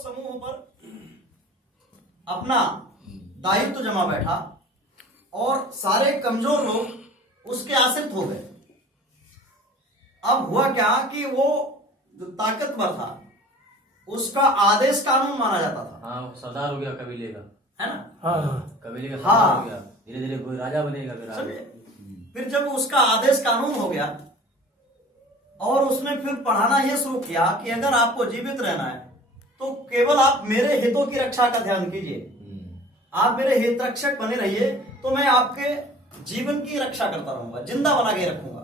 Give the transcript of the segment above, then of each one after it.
समूह पर अपना दायित्व जमा बैठा और सारे कमजोर लोग उसके आश्रित हो गए। अब हुआ क्या कि वो जो ताकतवर था उसका आदेश कानून माना जाता था। हाँ, सरदार हो गया कबीले का, है ना? हाँ कबीले का हाँ। सरदार हो गया, धीरे धीरे कोई राजा बनेगा फिर आगे। फिर जब उसका आदेश कानून हो गया और उसने फिर पढ़ाना यह शुरू किया कि अगर आपको जीवित रहना है तो केवल आप मेरे हितों की रक्षा का ध्यान कीजिए, आप मेरे हित रक्षक बने रहिए तो मैं आपके जीवन की रक्षा करता रहूंगा, जिंदा बना के रखूंगा।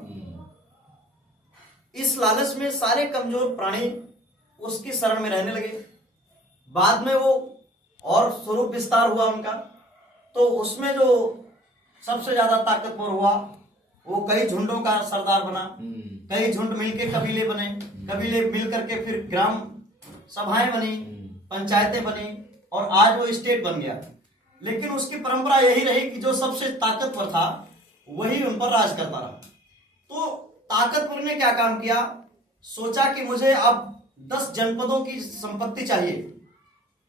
इस लालच में सारे कमजोर प्राणी उसकी शरण में रहने लगे। बाद में वो और स्वरूप विस्तार हुआ उनका, तो उसमें जो सबसे ज्यादा ताकतवर हुआ वो कई झुंडों का सरदार बना, कई झुंड मिलके कबीले बने, कबीले मिल करके फिर ग्राम सभाएं बनी, पंचायतें बनी और आज वो स्टेट बन गया। लेकिन उसकी परंपरा यही रही कि जो सबसे ताकतवर था वही उन पर राज करता रहा। तो ताकतवर ने क्या काम किया, सोचा कि मुझे अब 10 जनपदों की संपत्ति चाहिए,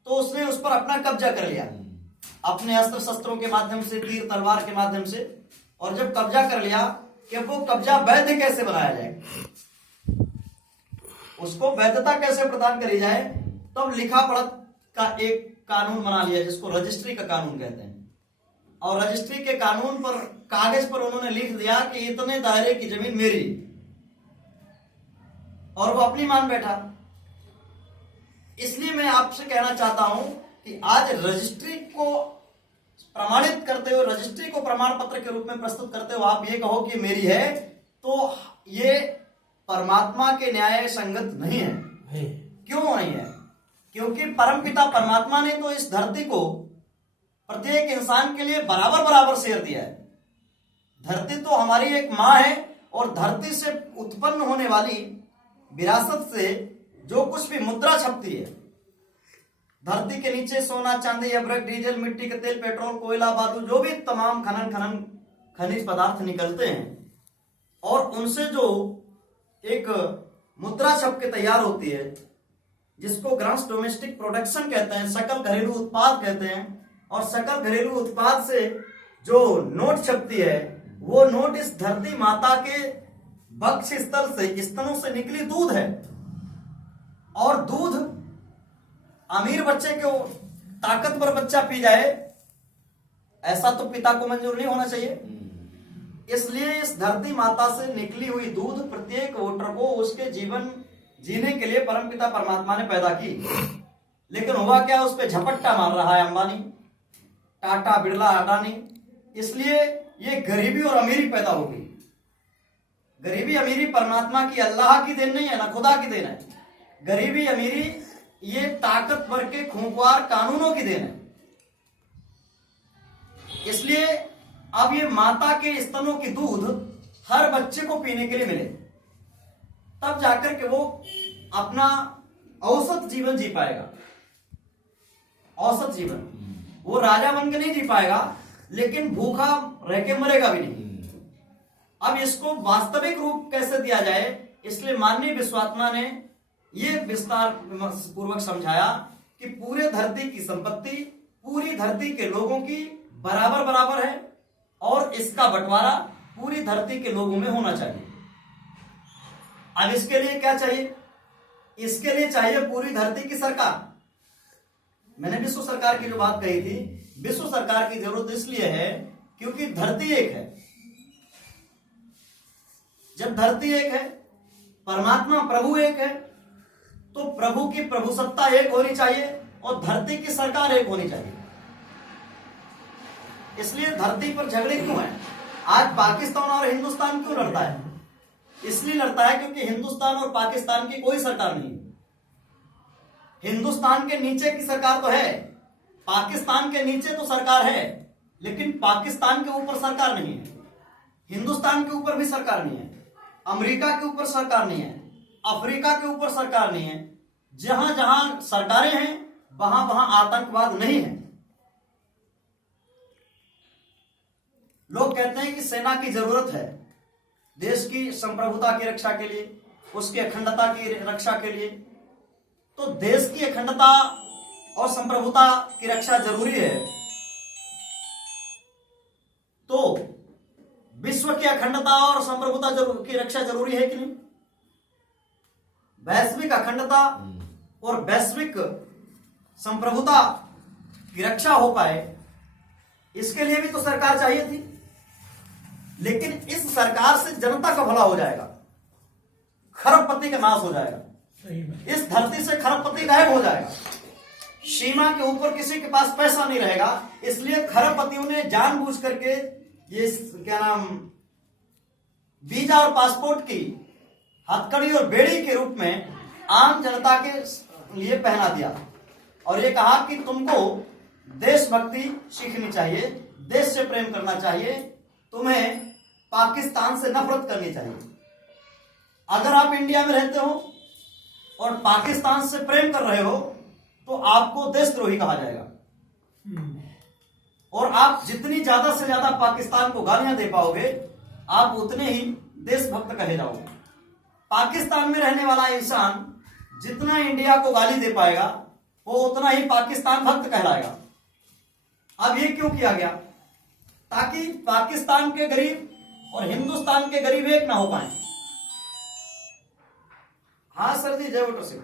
तो उसने उस पर अपना कब्जा कर लिया अपने अस्त्र शस्त्रों के माध्यम से, तीर तलवार के माध्यम से। और जब कब्जा कर लिया कि वो कब्जा वैध कैसे बनाया जाए, उसको वैधता कैसे प्रदान करी जाए, तब लिखा पढ़त का एक कानून बना लिया जिसको रजिस्ट्री का कानून कहते हैं। और रजिस्ट्री के कानून पर कागज पर उन्होंने लिख दिया कि इतने दायरे की जमीन मेरी, और वो अपनी मान बैठा। इसलिए मैं आपसे कहना चाहता हूं कि आज रजिस्ट्री को प्रमाणित करते हो, रजिस्ट्री को प्रमाण पत्र के रूप में प्रस्तुत करते हो, आप ये कहो कि मेरी है, तो ये परमात्मा के न्याय संगत नहीं है। क्यों नहीं है? क्योंकि परमपिता परमात्मा ने तो इस धरती को प्रत्येक इंसान के लिए बराबर बराबर शेयर दिया है। धरती तो हमारी एक माँ है और धरती से उत्पन्न होने वाली विरासत से जो कुछ भी मुद्रा छपती है, धरती के नीचे सोना चांदी अभ्रक डीजल मिट्टी का तेल पेट्रोल कोयला बालू जो भी तमाम खनिज पदार्थ निकलते हैं और उनसे जो एक मुद्रा छप के तैयार होती है जिसको ग्रॉस डोमेस्टिक प्रोडक्शन कहते हैं, सकल घरेलू उत्पाद कहते हैं। और सकल घरेलू उत्पाद से जो नोट छपती है वो नोट इस धरती माता के वक्ष स्थल से, स्तनों से निकली दूध है। और दूध अमीर बच्चे को ताकतवर बच्चा पी जाए ऐसा तो पिता को मंजूर नहीं होना चाहिए। इसलिए इस धरती माता से निकली हुई दूध प्रत्येक वोटर को उसके जीवन जीने के लिए परमपिता परमात्मा ने पैदा की। लेकिन हुआ क्या, उस पर झपट्टा मार रहा है अंबानी, टाटा, बिरला, अडानी। इसलिए ये गरीबी और अमीरी पैदा होगी। गरीबी अमीरी परमात्मा की, अल्लाह की देन नहीं है, ना खुदा की देन है। गरीबी अमीरी ये ताकतवर के खूंखार कानूनों की देन है। इसलिए अब ये माता के स्तनों की दूध हर बच्चे को पीने के लिए मिले, तब जाकर के वो अपना औसत जीवन जी पाएगा। औसत जीवन वो राजा बन के नहीं जी पाएगा, लेकिन भूखा रह के मरेगा भी नहीं। अब इसको वास्तविक रूप कैसे दिया जाए, इसलिए माननीय विश्वात्मा ने यह विस्तार पूर्वक समझाया कि पूरे धरती की संपत्ति पूरी धरती के लोगों की बराबर बराबर है और इसका बंटवारा पूरी धरती के लोगों में होना चाहिए। अब इसके लिए क्या चाहिए? इसके लिए चाहिए पूरी धरती की सरकार। मैंने विश्व सरकार की जो बात कही थी, विश्व सरकार की जरूरत इसलिए है क्योंकि धरती एक है। जब धरती एक है, परमात्मा प्रभु एक है, तो प्रभु की प्रभुसत्ता एक होनी चाहिए और धरती की सरकार एक होनी चाहिए। इसलिए धरती पर झगड़े क्यों हैं? आज पाकिस्तान और हिंदुस्तान क्यों लड़ता है? इसलिए लड़ता है क्योंकि हिंदुस्तान और पाकिस्तान की कोई सरकार नहीं है। हिंदुस्तान के नीचे की सरकार तो है, पाकिस्तान के नीचे तो सरकार है, लेकिन पाकिस्तान के ऊपर सरकार नहीं है। हिंदुस्तान के ऊपर भी सरकार नहीं है, अमेरिका के ऊपर सरकार नहीं है, अफ्रीका के ऊपर सरकार नहीं है। जहां जहां सरकारें हैं वहां वहां आतंकवाद नहीं है। लोग कहते हैं कि सेना की जरूरत है देश की संप्रभुता की रक्षा के लिए, उसकी अखंडता की रक्षा के लिए, तो देश की अखंडता और संप्रभुता की रक्षा जरूरी है, तो विश्व की अखंडता और संप्रभुता की रक्षा जरूरी है कि नहीं? वैश्विक अखंडता और वैश्विक संप्रभुता की रक्षा हो पाए, इसके लिए भी तो सरकार चाहिए थी। लेकिन इस सरकार से जनता का भला हो जाएगा, खरबपति का नाश हो जाएगा, इस धरती से खरबपति गायब हो जाएगा, सीमा के ऊपर किसी के पास पैसा नहीं रहेगा। इसलिए खरबपतियों ने जानबूझ करके ये क्या नाम वीजा और पासपोर्ट की हथकड़ी और बेड़ी के रूप में आम जनता के लिए पहना दिया और ये कहा कि तुमको देशभक्ति सीखनी चाहिए, देश से प्रेम करना चाहिए, तुम्हें पाकिस्तान से नफरत करनी चाहिए। अगर आप इंडिया में रहते हो और पाकिस्तान से प्रेम कर रहे हो तो आपको देशद्रोही कहा जाएगा और आप जितनी ज्यादा से ज्यादा पाकिस्तान को गालियां दे पाओगे आप उतने ही देशभक्त कहे जाओगे। पाकिस्तान में रहने वाला इंसान जितना इंडिया को गाली दे पाएगा वो उतना ही पाकिस्तान भक्त कहलाएगा। अब ये क्यों किया गया? ताकि पाकिस्तान के गरीब और हिंदुस्तान के गरीब एक ना हो पाए। हाँ सर जी, जय वोटर सिंह।